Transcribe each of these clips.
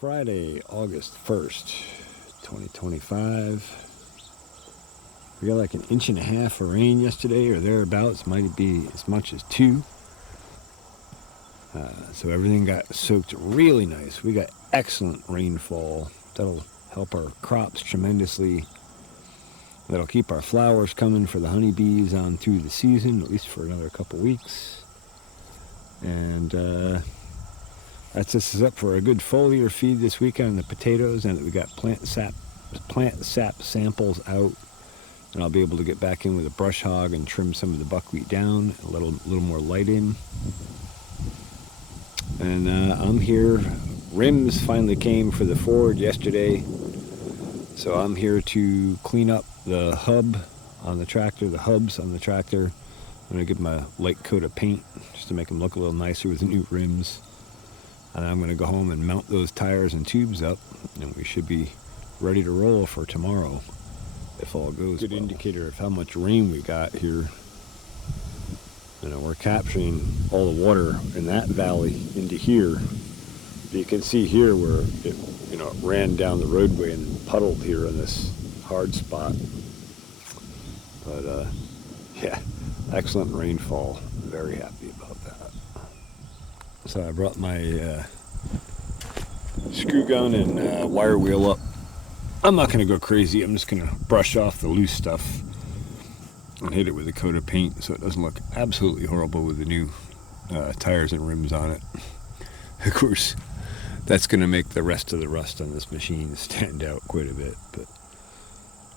Friday, August 1st, 2025. We got like an inch and a half of rain yesterday or thereabouts. Might be as much as 2. So everything got soaked really nice. We got excellent rainfall. That'll help our crops tremendously. That'll keep our flowers coming for the honeybees on through the season, at least for another couple weeks. And that sets us up for a good foliar feed this weekend on the potatoes, and we got plant sap samples out. And I'll be able to get back in with a brush hog and trim some of the buckwheat down, a little more light in. And I'm here. Rims finally came for the Ford yesterday, so I'm here to clean up the hub on the tractor, the hubs on the tractor. I'm going to give them a light coat of paint just to make them look a little nicer with the new rims. And I'm going to go home and mount those tires and tubes up, and we should be ready to roll for tomorrow if all goes well. Good indicator of how much rain we got here. You know, we're capturing all the water in that valley into here. You can see here where it, it ran down the roadway and puddled here in this hard spot. But yeah, excellent rainfall. Very happy about that. So I brought my screw gun and wire wheel up. I'm not going to go crazy. I'm just going to brush off the loose stuff and hit it with a coat of paint so it doesn't look absolutely horrible with the new tires and rims on it. Of course, that's going to make the rest of the rust on this machine stand out quite a bit, but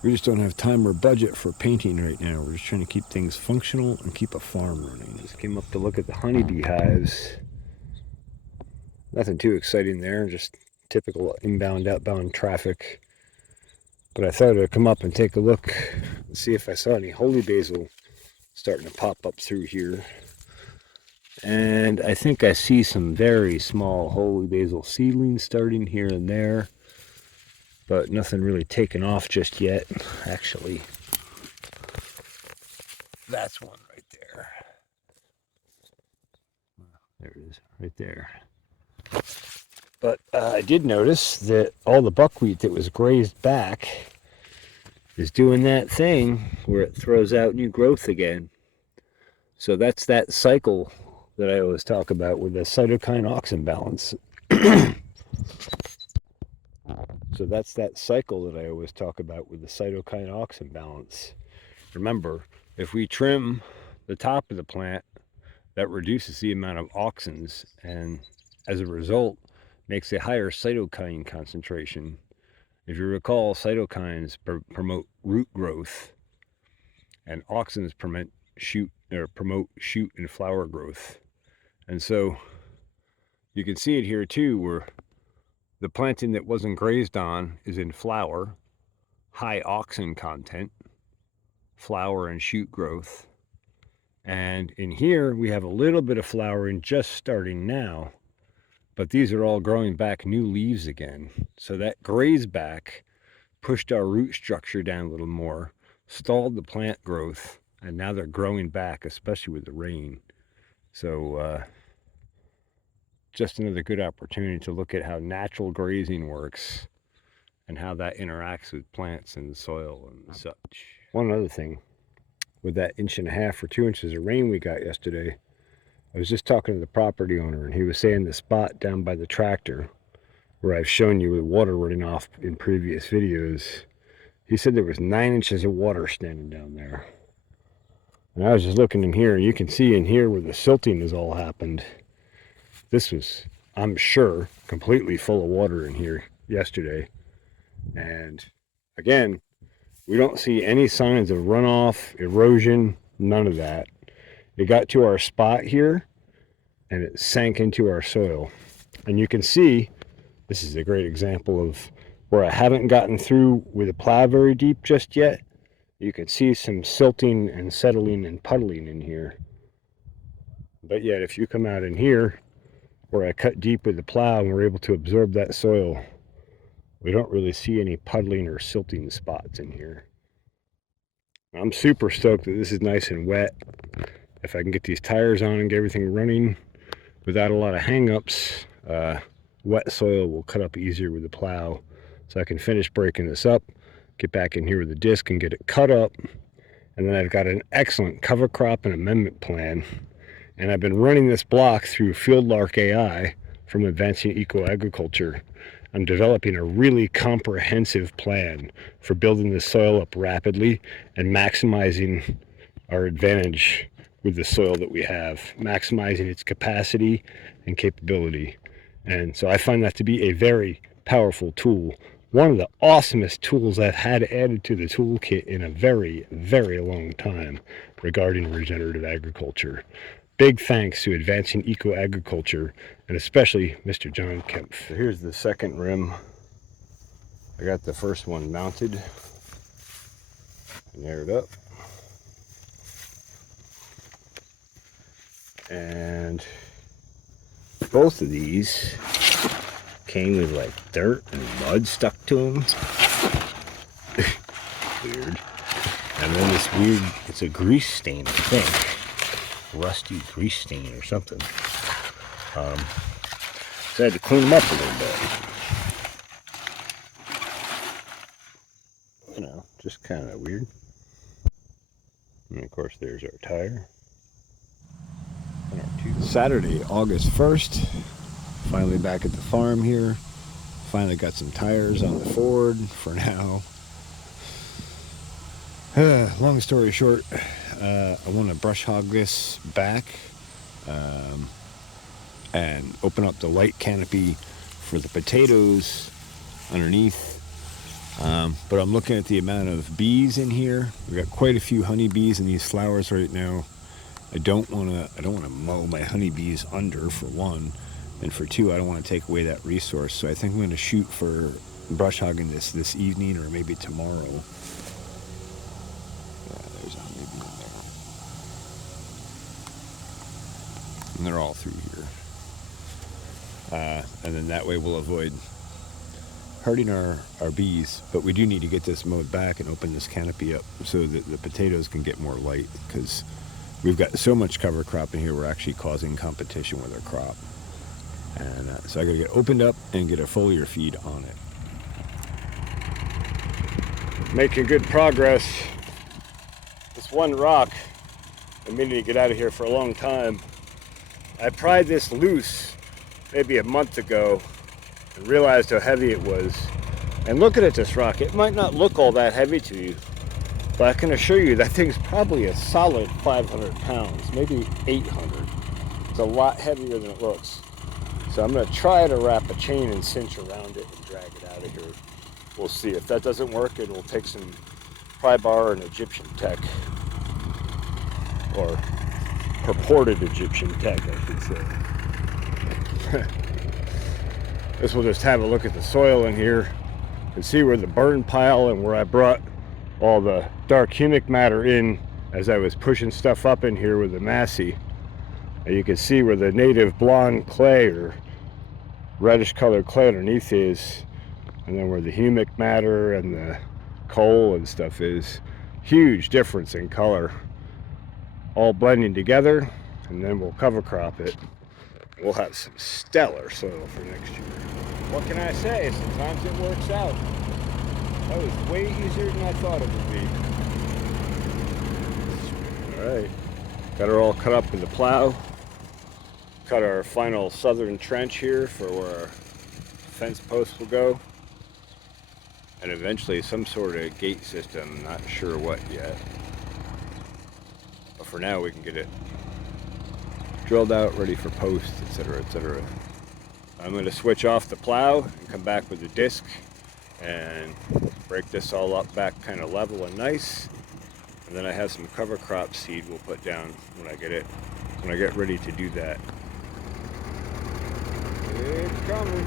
we just don't have time or budget for painting right now. We're just trying to keep things functional and keep a farm running. Just came up to look at the honeybee hives. Nothing too exciting there, just typical inbound, outbound traffic. But I thought I'd come up and take a look and see if I saw any holy basil starting to pop up through here. And I think I see some very small holy basil seedlings starting here and there, but nothing really taken off just yet. Actually, that's one right there. There it is, right there. But I did notice that all the buckwheat that was grazed back is doing that thing where it throws out new growth again. So that's that cycle that I always talk about with the cytokine-ox imbalance. So that's that cycle that I always talk about with the cytokine-ox imbalance. Remember, if we trim the top of the plant, that reduces the amount of auxins, and as a result, makes a higher cytokine concentration. If you recall, cytokines promote root growth, and auxins promote shoot and flower growth. And so you can see it here too, where the planting that wasn't grazed on is in flower, high auxin content, flower and shoot growth. And in here we have a little bit of flowering just starting now, but these are all growing back new leaves again. So that graze back pushed our root structure down a little more, stalled the plant growth, and now they're growing back, especially with the rain. So just another good opportunity to look at how natural grazing works and how that interacts with plants and the soil and such. One other thing, with that 1.5 or 2 inches of rain we got yesterday, I was just talking to the property owner, and he was saying the spot down by the tractor where I've shown you with water running off in previous videos, he said there was 9 inches of water standing down there. And I was just looking in here, and you can see in here where the silting has all happened. This was, I'm sure, completely full of water in here yesterday. And again, we don't see any signs of runoff, erosion, none of that. It got to our spot here and it sank into our soil. And you can see, this is a great example of where I haven't gotten through with a plow very deep just yet. You can see some silting and settling and puddling in here. But yet if you come out in here where I cut deep with the plow and we're able to absorb that soil, we don't really see any puddling or silting spots in here. I'm super stoked that this is nice and wet. If I can get these tires on and get everything running without a lot of hang-ups, wet soil will cut up easier with the plow. So I can finish breaking this up, get back in here with the disc and get it cut up. And then I've got an excellent cover crop and amendment plan. And I've been running this block through FieldLark AI from Advancing Eco Agriculture. I'm developing a really comprehensive plan for building the soil up rapidly and maximizing our advantage with the soil that we have, maximizing its capacity and capability. And so I find that to be a very powerful tool. One of the awesomest tools I've had added to the toolkit in a very, very long time regarding regenerative agriculture. Big thanks to Advancing Eco Agriculture and especially Mr. John Kempf. So here's the second rim. I got the first one mounted and aired up. And both of these came with like dirt and mud stuck to them. Weird. And then this weird, it's a grease stain, I think. Rusty grease stain or something. So I had to clean them up a little bit. You know, just kind of weird. And of course there's our tire. Saturday, August 1st. Finally back at the farm here. Finally got some tires on the Ford for now. Long story short, I want to brush hog this back and open up the light canopy for the potatoes underneath. But I'm looking at the amount of bees in here. We've got quite a few honeybees in these flowers right now. I don't want to mow my honeybees under, for one, and for two, I don't want to take away that resource. So I think I'm going to shoot for brush hogging this evening or maybe tomorrow. Yeah, there's a honeybee in there, and they're all through here. And then that way we'll avoid hurting our bees. But we do need to get this mowed back and open this canopy up so that the potatoes can get more light, because we've got so much cover crop in here, we're actually causing competition with our crop. And so I gotta get opened up and get a foliar feed on it. Making good progress. This one rock, I mean to get out of here for a long time. I pried this loose maybe a month ago and realized how heavy it was. And looking at this rock, it might not look all that heavy to you, but I can assure you that thing's probably a solid 500 pounds, maybe 800. It's a lot heavier than it looks. So I'm going to try to wrap a chain and cinch around it and drag it out of here. We'll see. If that doesn't work, it will take some pry bar and Egyptian tech. Or purported Egyptian tech, I should say. This will just have a look at the soil in here and see where the burn pile and where I brought all the dark humic matter in as I was pushing stuff up in here with the Massey. And you can see where the native blonde clay or reddish colored clay underneath is, and then where the humic matter and the coal and stuff is. Huge difference in color, all blending together, and then we'll cover crop it. We'll have some stellar soil for next year. What can I say? Sometimes it works out. That was way easier than I thought it would be. All right, got her all cut up with the plow. Cut our final southern trench here for where our fence post will go. And eventually some sort of gate system, not sure what yet. But for now we can get it drilled out, ready for posts, etc., etc. I'm going to switch off the plow and come back with the disc and break this all up back kind of level and nice. And then I have some cover crop seed we'll put down when I get ready to do that. It's coming.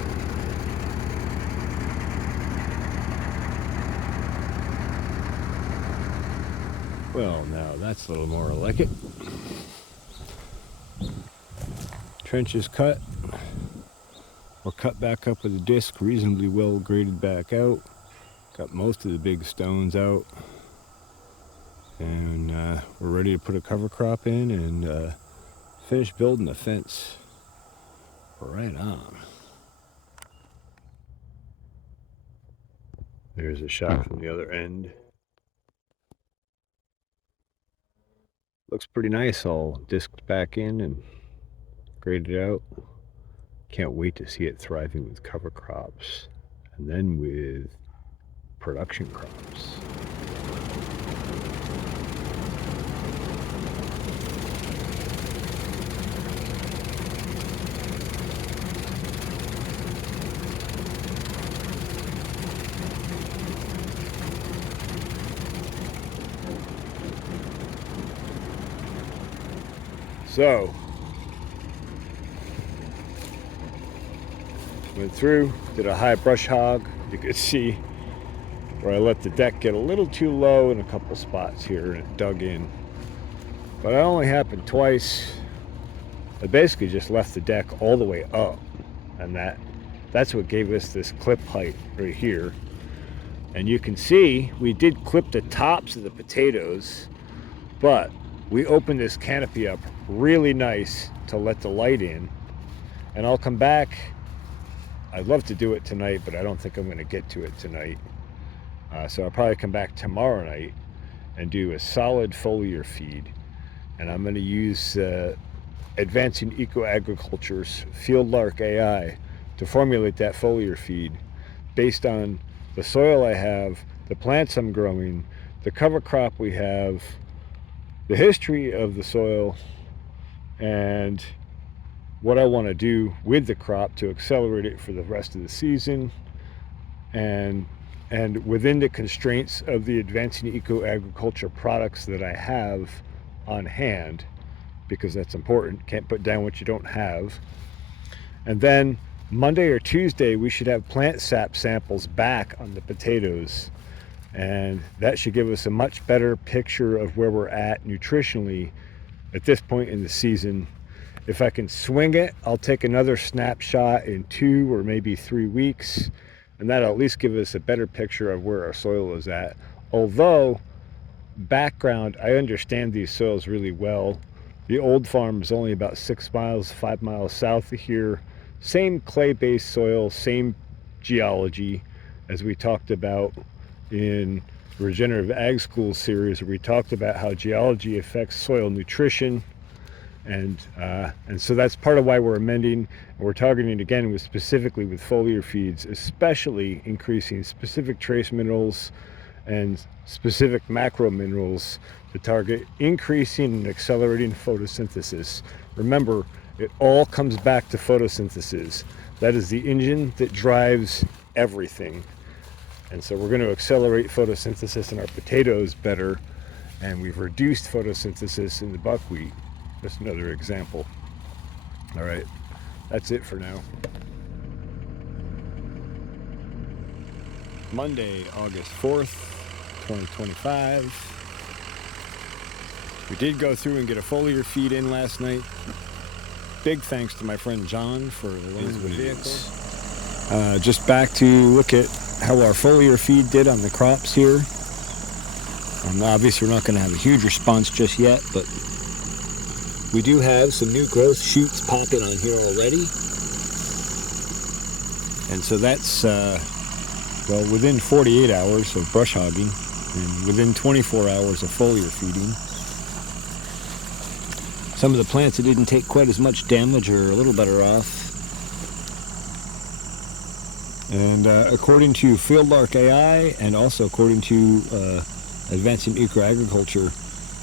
Well, now that's a little more like it. Trench is cut. We're cut back up with a disc, reasonably well graded back out. Got most of the big stones out. And we're ready to put a cover crop in and finish building the fence. Right on. There's a shot from the other end. Looks pretty nice, all disked back in and graded out. Can't wait to see it thriving with cover crops and then with production crops. So, went through, did a high brush hog. You could see where I let the deck get a little too low in a couple spots here and it dug in. But it only happened twice. I basically just left the deck all the way up, and that's what gave us this clip height right here. And you can see we did clip the tops of the potatoes, but we opened this canopy up really nice to let the light in. And I'll come back. I'd love to do it tonight, but I don't think I'm going to get to it tonight. So I'll probably come back tomorrow night and do a solid foliar feed. And I'm going to use Advancing Eco Agriculture's Field Lark AI to formulate that foliar feed based on the soil I have, the plants I'm growing, the cover crop we have, the history of the soil, and what I want to do with the crop to accelerate it for the rest of the season, and within the constraints of the Advancing Eco Agriculture products that I have on hand, because that's important. Can't put down what you don't have. And then Monday or Tuesday we should have plant sap samples back on the potatoes, and that should give us a much better picture of where we're at nutritionally at this point in the season. If I can swing it, I'll take another snapshot in 2 or maybe 3 weeks, and that'll at least give us a better picture of where our soil is at. Although, background, I understand these soils really well. The old farm is only about 6 miles, 5 miles south of here. Same clay-based soil, same geology as we talked about in Regenerative Ag School series, where we talked about how geology affects soil nutrition. And so that's part of why we're amending. We're targeting again specifically with foliar feeds, especially increasing specific trace minerals and specific macro minerals to target increasing and accelerating photosynthesis. Remember, it all comes back to photosynthesis. That is the engine that drives everything. And so we're going to accelerate photosynthesis in our potatoes better, and we've reduced photosynthesis in the buckwheat. Just another example. All right, that's it for now. Monday, August 4th, 2025. We did go through and get a foliar feed in last night. Big thanks to my friend John for the loan of the vehicle. Just back to look at how our foliar feed did on the crops here. Obviously we're not going to have a huge response just yet, but we do have some new growth shoots popping on here already. And so that's, well, within 48 hours of brush hogging and within 24 hours of foliar feeding. Some of the plants that didn't take quite as much damage are a little better off. And according to Field Lark AI, and also according to Advancing Eco Agriculture,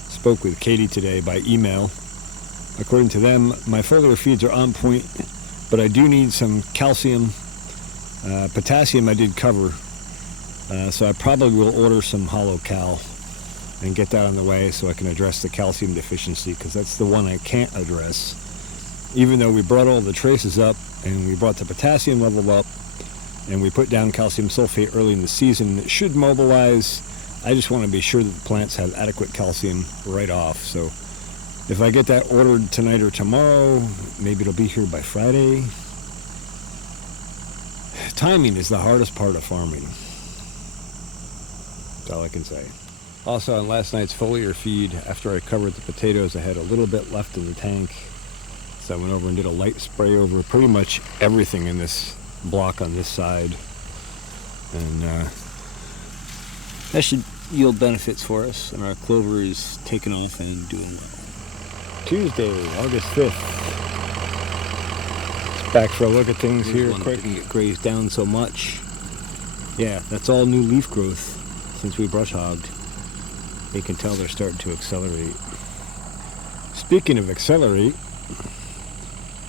spoke with Katie today by email. According to them, my foliar feeds are on point, but I do need some calcium. Potassium I did cover, so I probably will order some hollow cal and get that on the way so I can address the calcium deficiency, because that's the one I can't address. Even though we brought all the traces up and we brought the potassium level up and we put down calcium sulfate early in the season, it should mobilize. I just want to be sure that the plants have adequate calcium right off. So if I get that ordered tonight or tomorrow, maybe it'll be here by Friday. Timing is the hardest part of farming. That's all I can say. Also, on last night's foliar feed, after I covered the potatoes, I had a little bit left in the tank. So I went over and did a light spray over pretty much everything in this block on this side. And that should yield benefits for us, and our clover is taking off and doing well. Tuesday, August 5th. Back for a look at things here quick. Didn't get grazed down so much. Yeah, that's all new leaf growth since we brush hogged. You can tell they're starting to accelerate. Speaking of accelerate,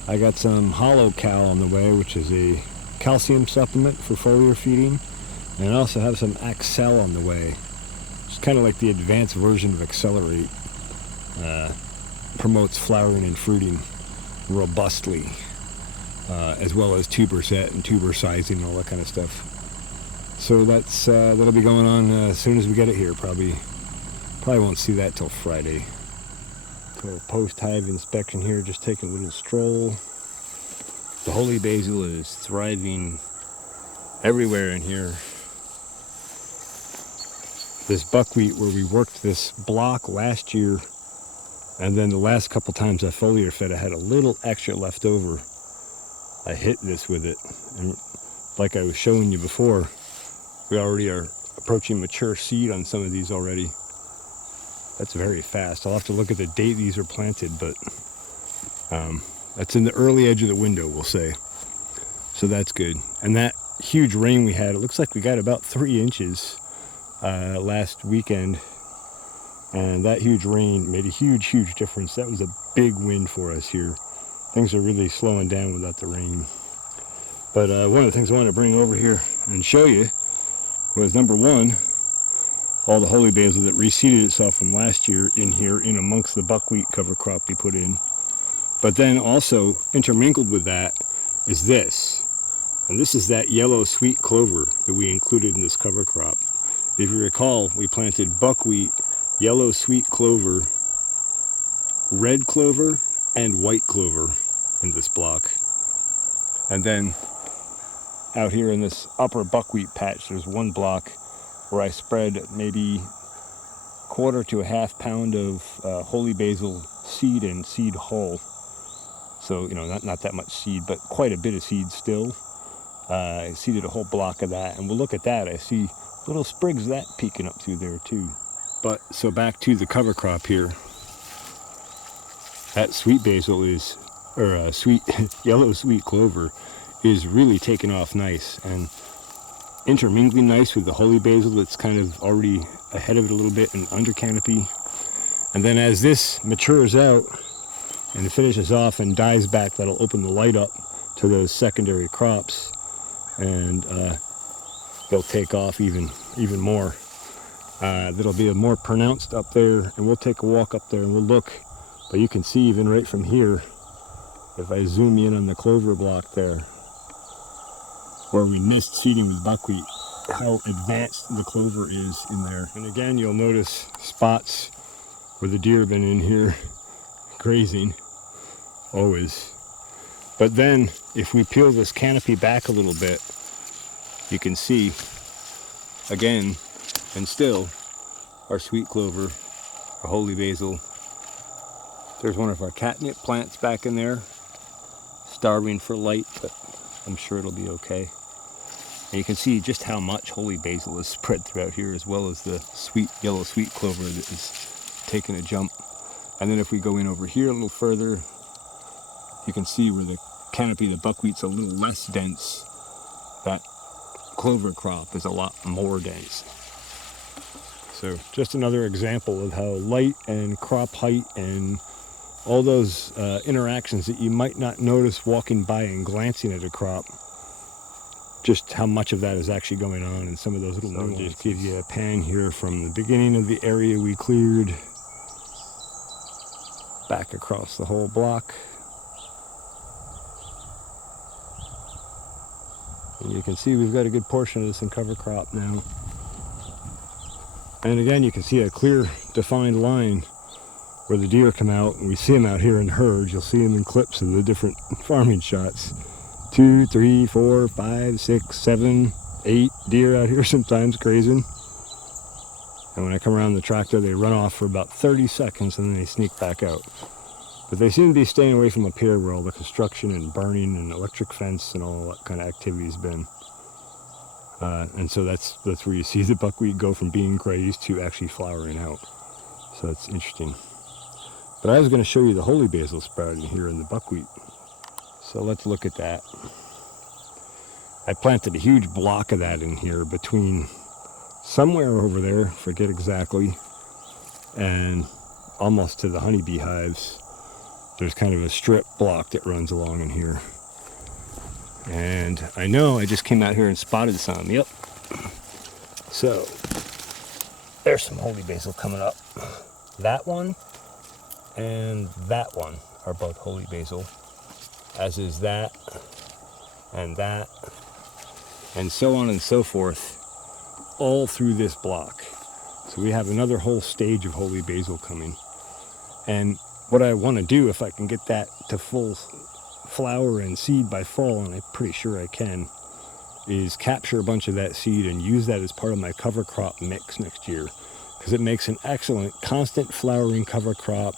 I got some Hollow Cal on the way, which is a calcium supplement for foliar feeding, and I also have some Axel on the way. It's kind of like the advanced version of Accelerate. Promotes flowering and fruiting robustly. As well as tuber set and tuber sizing and all that kind of stuff. So that'll be going on as soon as we get it here. Probably won't see that till Friday. So post-hive inspection here, just taking a little stroll. The holy basil is thriving everywhere in here. This buckwheat where we worked this block last year, and then the last couple times I foliar fed, I had a little extra left over. I hit this with it, and like I was showing you before, we already are approaching mature seed on some of these already. That's very fast. I'll have to look at the date these were planted, but that's in the early edge of the window, we'll say. So that's good. And that huge rain we had, it looks like we got about 3 inches last weekend, and that huge rain made a huge difference. That was a big win for us here. Things are really slowing down without the rain. But one of the things I wanted to bring over here and show you was, number one, all the holy basil that reseeded itself from last year in here, in amongst the buckwheat cover crop we put in. But then also intermingled with that is this. And this is that yellow sweet clover that we included in this cover crop. If you recall, we planted buckwheat, yellow sweet clover, red clover, and white clover in this block. And then out here in this upper buckwheat patch, there's one block where I spread maybe 1/4 to 1/2 pound of holy basil seed and seed hull. So, you know, not that much seed, but quite a bit of seed still. I seeded a whole block of that, and we'll look at that. I see little sprigs of that peeking up through there too. But so back to the cover crop here. That sweet basil is, or sweet yellow sweet clover is really taking off nice and intermingling nice with the holy basil that's kind of already ahead of it a little bit in under canopy. And then as this matures out and it finishes off and dies back, that'll open the light up to those secondary crops, and they'll take off even more. That'll be more pronounced up there, and we'll take a walk up there and we'll look. But you can see even right from here, if I zoom in on the clover block there, where we missed seeding with buckwheat, how advanced the clover is in there. And again, you'll notice spots where the deer have been in here grazing, always. But then, if we peel this canopy back a little bit, you can see, again, and still, our sweet clover, our holy basil. There's one of our catnip plants back in there, starving for light, but I'm sure it'll be okay. And you can see just how much holy basil is spread throughout here, as well as the sweet yellow sweet clover that is taking a jump. And then if we go in over here a little further, you can see where the canopy of the buckwheat's a little less dense. That clover crop is a lot more dense. So just another example of how light and crop height and all those interactions that you might not notice walking by and glancing at a crop, just how much of that is actually going on in some of those little nuances. I'll just give you a pan here from the beginning of the area we cleared back across the whole block. And you can see we've got a good portion of this in cover crop now. And again, you can see a clear defined line where the deer come out, and we see them out here in herds. You'll see them in clips of the different farming shots. 2, 3, 4, 5, 6, 7, 8 deer out here sometimes grazing. And when I come around the tractor, they run off for about 30 seconds and then they sneak back out. But they seem to be staying away from up here where all the construction and burning and electric fence and all that kind of activity has been. And so that's where you see the buckwheat go from being grazed to actually flowering out. So that's interesting. But I was going to show you the holy basil sprouting here in the buckwheat. So let's look at that. I planted a huge block of that in here between somewhere over there, forget exactly, and almost to the honeybee hives. There's kind of a strip block that runs along in here. And I know I just came out here and spotted some. Yep. So there's some holy basil coming up. That one and that one are both holy basil, as is that, and so on and so forth, all through this block. So we have another whole stage of holy basil coming. And what I want to do, if I can get that to full flower and seed by fall, and I'm pretty sure I can, is capture a bunch of that seed and use that as part of my cover crop mix next year, because it makes an excellent constant flowering cover crop,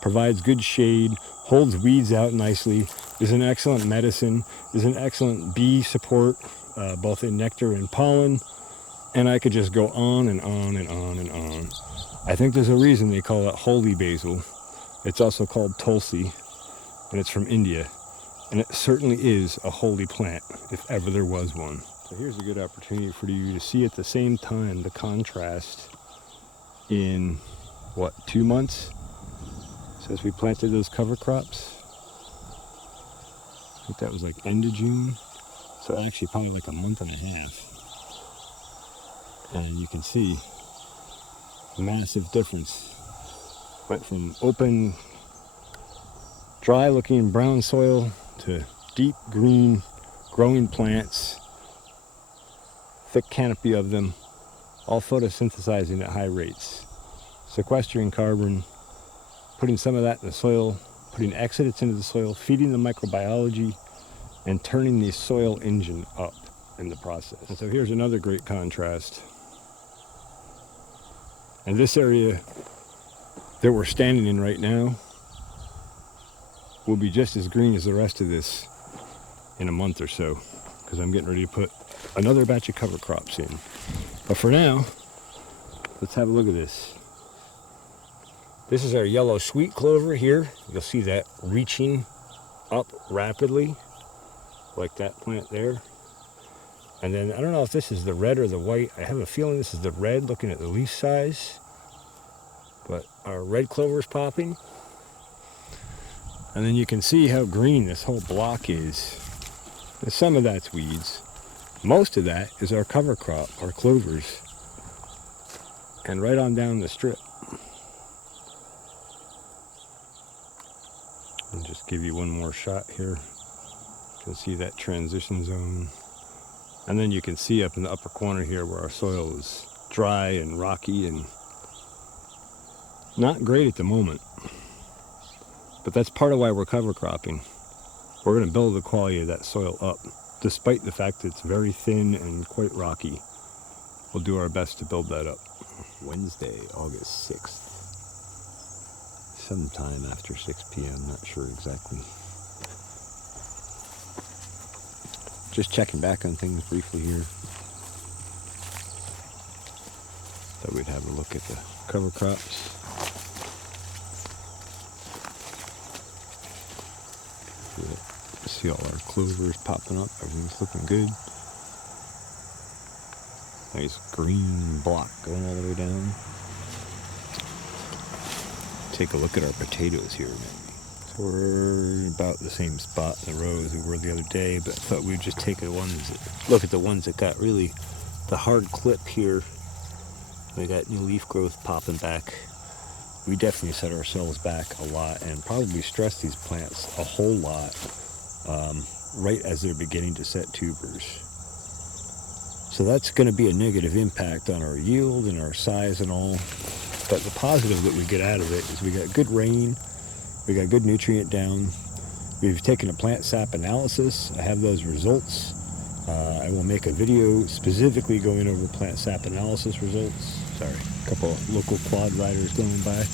provides good shade, holds weeds out nicely, is an excellent medicine, is an excellent bee support, both in nectar and pollen, and I could just go on and on and on and on. I think there's a reason they call it holy basil. It's also called tulsi, and it's from India, and it certainly is a holy plant, if ever there was one. So here's a good opportunity for you to see at the same time the contrast in, 2 months since we planted those cover crops. I think that was like end of June, so actually probably like a month and a half. And you can see massive difference. Went from open, dry looking brown soil to deep green growing plants, thick canopy of them, all photosynthesizing at high rates, sequestering carbon, putting some of that in the soil, putting exudates into the soil, feeding the microbiology, and turning the soil engine up in the process. And so here's another great contrast. And this area that we're standing in right now will be just as green as the rest of this in a month or so, because I'm getting ready to put another batch of cover crops in. But for now, let's have a look at this. This is our yellow sweet clover here. You'll see that reaching up rapidly, like that plant there. And then, I don't know if this is the red or the white. I have a feeling this is the red, looking at the leaf size. But our red clover is popping. And then you can see how green this whole block is. And some of that's weeds. Most of that is our cover crop, our clovers. And right on down the strip. I'll just give you one more shot here. You can see that transition zone. And then you can see up in the upper corner here where our soil is dry and rocky and not great at the moment. But that's part of why we're cover cropping. We're going to build the quality of that soil up, despite the fact that it's very thin and quite rocky. We'll do our best to build that up. Wednesday, August 6th. Sometime after 6 p.m., not sure exactly. Just checking back on things briefly here. Thought we'd have a look at the cover crops. See all our clovers popping up. Everything's looking good. Nice green block going all the way down. Take a look at our potatoes here, maybe. So we're about the same spot in the row as we were the other day, but I thought we'd just take look at the ones that got really the hard clip here. We got new leaf growth popping back. We definitely set ourselves back a lot and probably stressed these plants a whole lot right as they're beginning to set tubers. So that's going to be a negative impact on our yield and our size and all. But the positive that we get out of it is we got good rain, we got good nutrient down, we've taken a plant sap analysis. I have those results. I will make a video specifically going over plant sap analysis results. Sorry, a couple of local quad riders going by.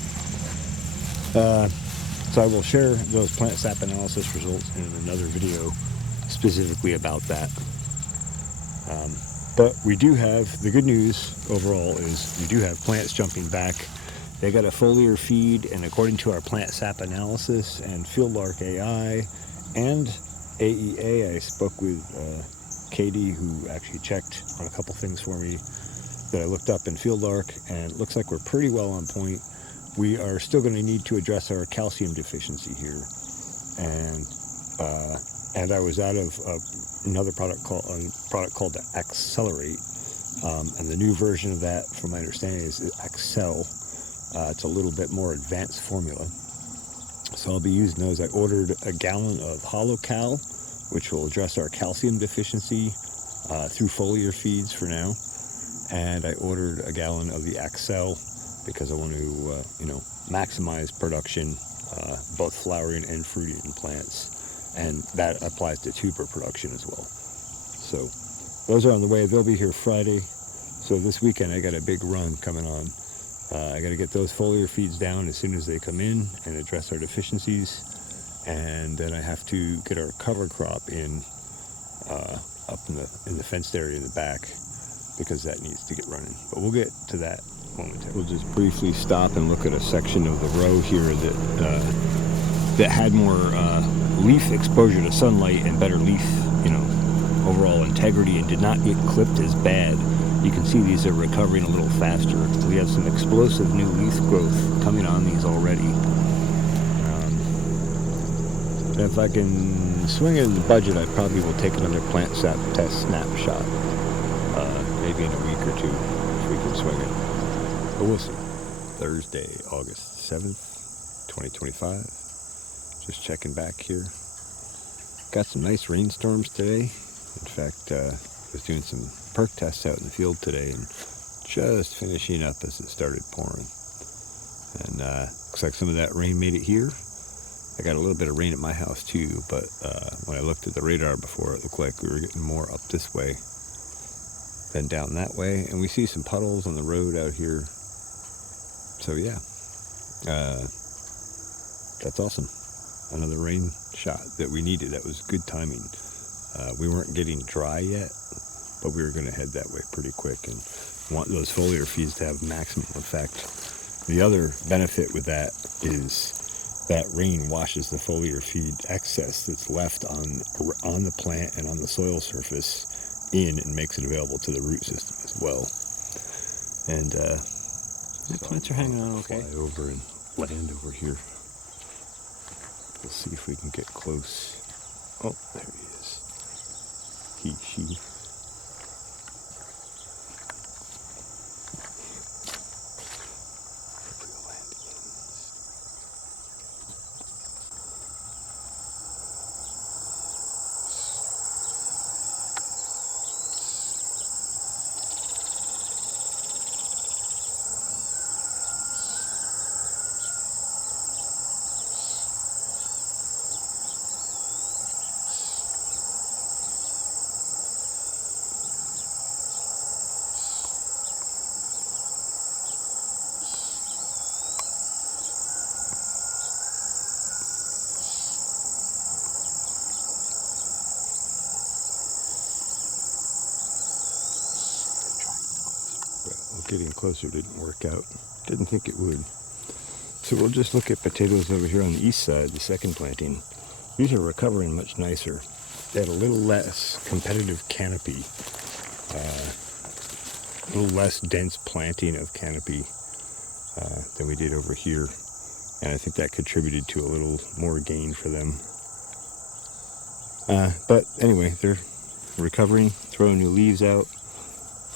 So I will share those plant sap analysis results in another video specifically about that. But we do have, the good news overall is we do have plants jumping back. They got a foliar feed, and according to our plant sap analysis and FieldArc AI and AEA, I spoke with Katie, who actually checked on a couple things for me that I looked up in FieldArc, and it looks like we're pretty well on point. We are still going to need to address our calcium deficiency here, and I was out of another product called Accelerate, and the new version of that, from my understanding, is Excel. It's a little bit more advanced formula, so I'll be using those. I ordered a gallon of Hollow Cal, which will address our calcium deficiency through foliar feeds for now, and I ordered a gallon of the Excel because I want to maximize production, both flowering and fruiting plants. And that applies to tuber production as well. So those are on the way. They'll be here Friday. So this weekend I got a big run coming on. I got to get those foliar feeds down as soon as they come in and address our deficiencies. And then I have to get our cover crop in up in the fenced area in the back, because that needs to get running. But we'll get to that momentarily. We'll just briefly stop and look at a section of the row here that had more leaf exposure to sunlight and better leaf, overall integrity, and did not get clipped as bad. You can see these are recovering a little faster. We have some explosive new leaf growth coming on these already. If I can swing it in the budget, I probably will take another plant sap test snapshot, maybe in a week or two, if we can swing it. But we'll see. Thursday, August 7th, 2025. Just checking back here. Got some nice rainstorms today. In fact, I was doing some perk tests out in the field today and just finishing up as it started pouring. And looks like some of that rain made it here. I got a little bit of rain at my house too, but when I looked at the radar before, it looked like we were getting more up this way than down that way. And we see some puddles on the road out here. So yeah, that's awesome. Another rain shot that we needed. That was good timing. We weren't getting dry yet, but we were going to head that way pretty quick and want those foliar feeds to have maximum effect. The other benefit with that is that rain washes the foliar feed excess that's left on the plant and on the soil surface in, and makes it available to the root system as well. And the plants are hanging on okay. Fly over and land over here. We'll see if we can get close. Oh, there he is. He, she. Getting closer didn't work out. Didn't think it would. So we'll just look at potatoes over here on the east side, the second planting. These are recovering much nicer. They had a little less competitive canopy, a little less dense planting of canopy than we did over here. And I think that contributed to a little more gain for them. But anyway, they're recovering, throwing new leaves out.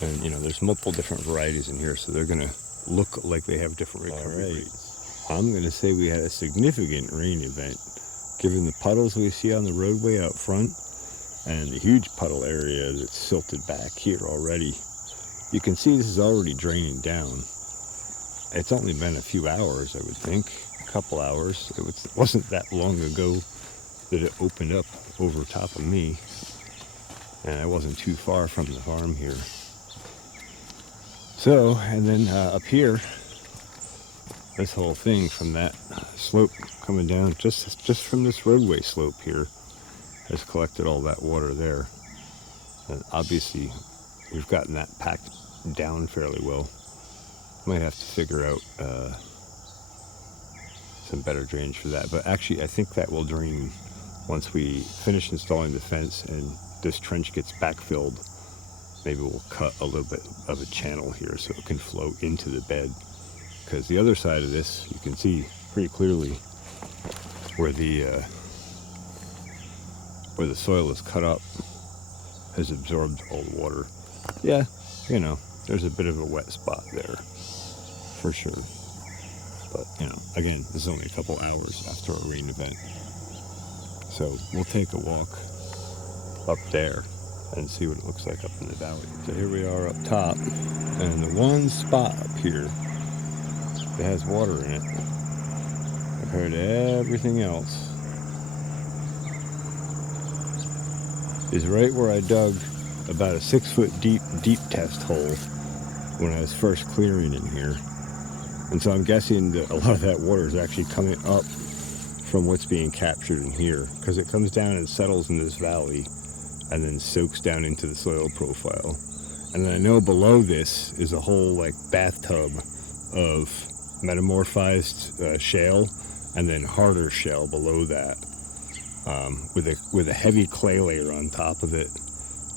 And, there's multiple different varieties in here, so they're going to look like they have different recovery rates. I'm going to say we had a significant rain event, given the puddles we see on the roadway out front and the huge puddle area that's silted back here already. You can see this is already draining down. It's only been a few hours, I would think, a couple hours. It wasn't that long ago that it opened up over top of me, and I wasn't too far from the farm here. So, and then up here, this whole thing from that slope coming down, just from this roadway slope here, has collected all that water there. And obviously, we've gotten that packed down fairly well. Might have to figure out some better drainage for that, but actually I think that will drain once we finish installing the fence and this trench gets backfilled. Maybe we'll cut a little bit of a channel here so it can flow into the bed, because the other side of this you can see pretty clearly where the soil is cut up has absorbed all the water. Yeah, you know, there's a bit of a wet spot there for sure. But, you know, again, this is only a couple hours after a rain event. So we'll take a walk up there and see what it looks like up in the valley. So here we are up top, and the one spot up here that has water in it compared to everything else is right where I dug about a 6-foot deep test hole when I was first clearing in here. And so I'm guessing that a lot of that water is actually coming up from what's being captured in here, because it comes down and settles in this valley and then soaks down into the soil profile. And then I know below this is a whole like bathtub of metamorphized shale, and then harder shale below that, with a heavy clay layer on top of it,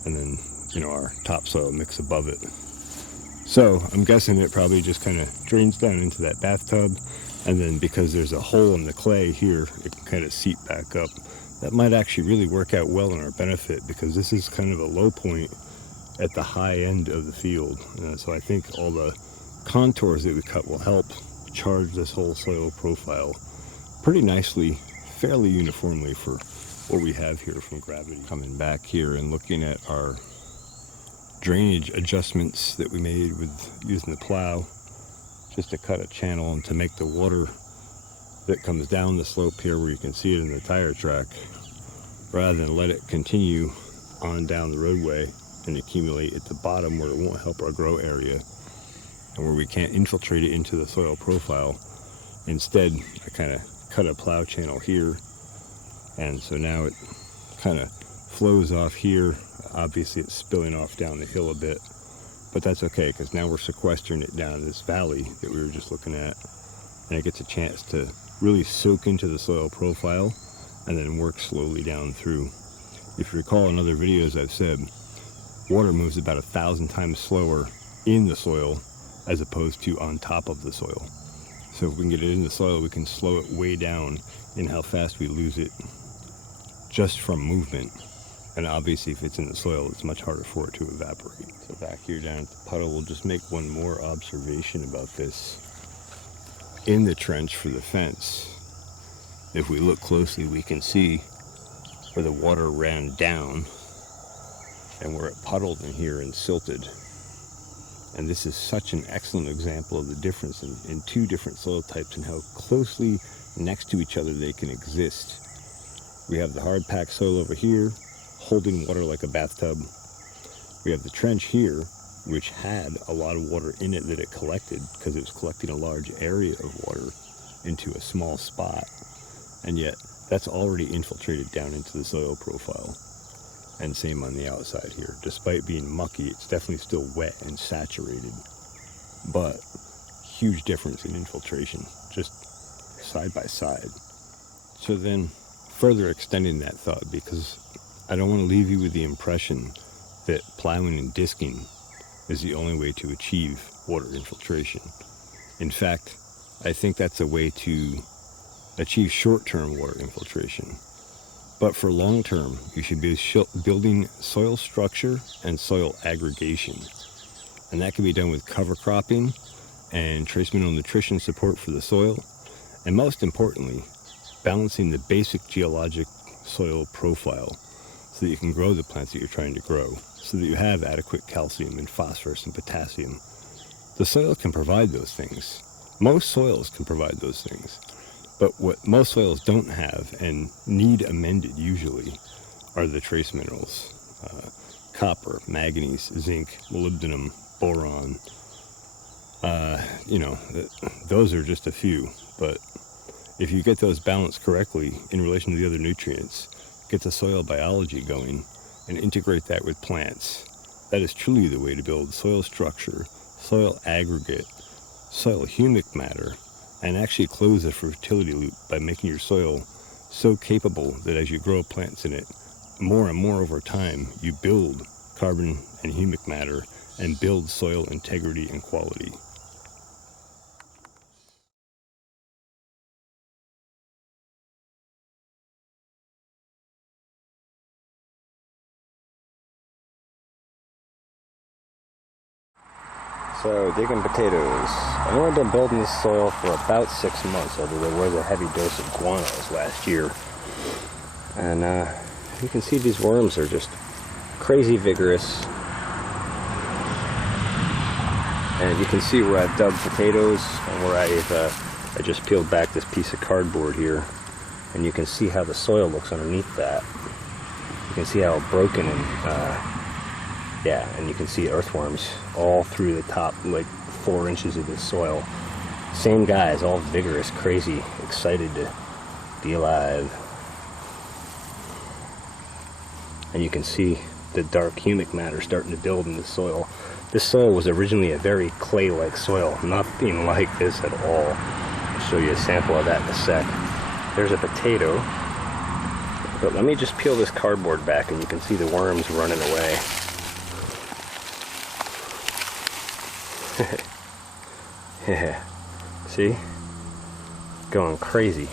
and then, you know, our topsoil mix above it. So I'm guessing it probably just kind of drains down into that bathtub, and then because there's a hole in the clay here, it can kind of seep back up. That might actually really work out well in our benefit, because this is kind of a low point at the high end of the field. So I think all the contours that we cut will help charge this whole soil profile pretty nicely, fairly uniformly for what we have here from gravity. Coming back here and looking at our drainage adjustments that we made with using the plow, just to cut a channel and to make the water that comes down the slope here, where you can see it in the tire track, rather than let it continue on down the roadway and accumulate at the bottom where it won't help our grow area and where we can't infiltrate it into the soil profile. Instead, I kind of cut a plow channel here, and so now it kind of flows off here. Obviously it's spilling off down the hill a bit, but that's okay, because now we're sequestering it down this valley that we were just looking at, and it gets a chance to really soak into the soil profile and then work slowly down through. If you recall in other videos, I've said water moves about 1,000 times slower in the soil as opposed to on top of the soil. So if we can get it in the soil, we can slow it way down in how fast we lose it just from movement. And obviously if it's in the soil, it's much harder for it to evaporate. So back here down at the puddle, we'll just make one more observation about this. In the trench for the fence, if we look closely, we can see where the water ran down and where it puddled in here and silted. And this is such an excellent example of the difference in two different soil types and how closely next to each other they can exist. We have the hard packed soil over here, holding water like a bathtub. We have the trench here, which had a lot of water in it that it collected because it was collecting a large area of water into a small spot. And yet that's already infiltrated down into the soil profile. And same on the outside here. Despite being mucky, it's definitely still wet and saturated, but huge difference in infiltration, just side by side. So then further extending that thought, because I don't want to leave you with the impression that plowing and disking is the only way to achieve water infiltration. In fact, I think that's a way to achieve short-term water infiltration. But for long-term, you should be building soil structure and soil aggregation. And that can be done with cover cropping and trace mineral nutrition support for the soil. And most importantly, balancing the basic geologic soil profile so that you can grow the plants that you're trying to grow, so that you have adequate calcium and phosphorus and potassium. The soil can provide those things. Most soils can provide those things. But what most soils don't have and need amended usually are the trace minerals. Copper, manganese, zinc, molybdenum, boron. Those are just a few. But if you get those balanced correctly in relation to the other nutrients, get the soil biology going, and integrate that with plants, That is truly the way to build soil structure, soil aggregate, soil humic matter, and actually close the fertility loop by making your soil so capable that as you grow plants in it, more and more over time, you build carbon and humic matter and build soil integrity and quality. So, digging potatoes. I've only been building this soil for about 6 months, although there was a heavy dose of guanos last year. And you can see these worms are just crazy vigorous. And you can see where I've dug potatoes and where I just peeled back this piece of cardboard here. And you can see how the soil looks underneath that. You can see how broken and and you can see earthworms all through the top, like 4 inches of the soil. Same guys, all vigorous, crazy, excited to be alive. And you can see the dark humic matter starting to build in the soil. This soil was originally a very clay-like soil, nothing like this at all. I'll show you a sample of that in a sec. There's a potato, but let me just peel this cardboard back and you can see the worms running away. Yeah, see? Going crazy.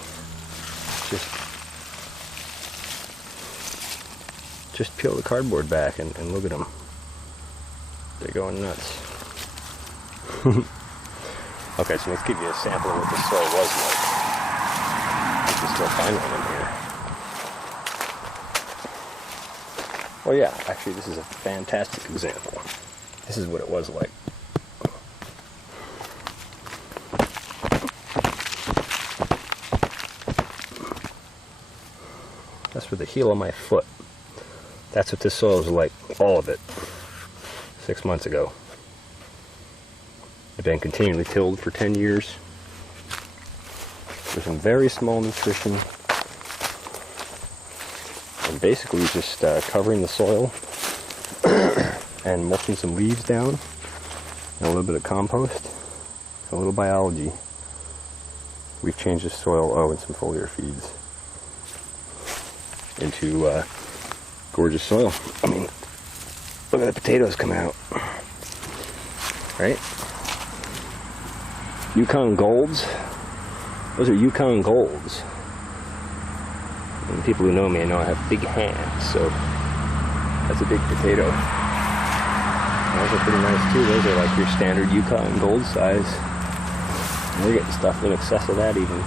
Just peel the cardboard back and look at them. They're going nuts. Okay, so let's give you a sample of what the soil was like. You can still find one in here. Well, yeah, actually this is a fantastic example. This is what it was like. That's for the heel of my foot. That's what this soil was like, all of it, 6 months ago. It's been continually tilled for 10 years. With some very small nutrition. And basically just covering the soil and mulching some leaves down. And a little bit of compost. A little biology. We've changed the soil, and some foliar feeds into gorgeous soil. I mean, look at the potatoes coming out. Right? Yukon Golds. Those are Yukon Golds. And people who know me, I know I have big hands, so that's a big potato. Those are pretty nice too. Those are like your standard Yukon Gold size. We're getting stuff in excess of that even.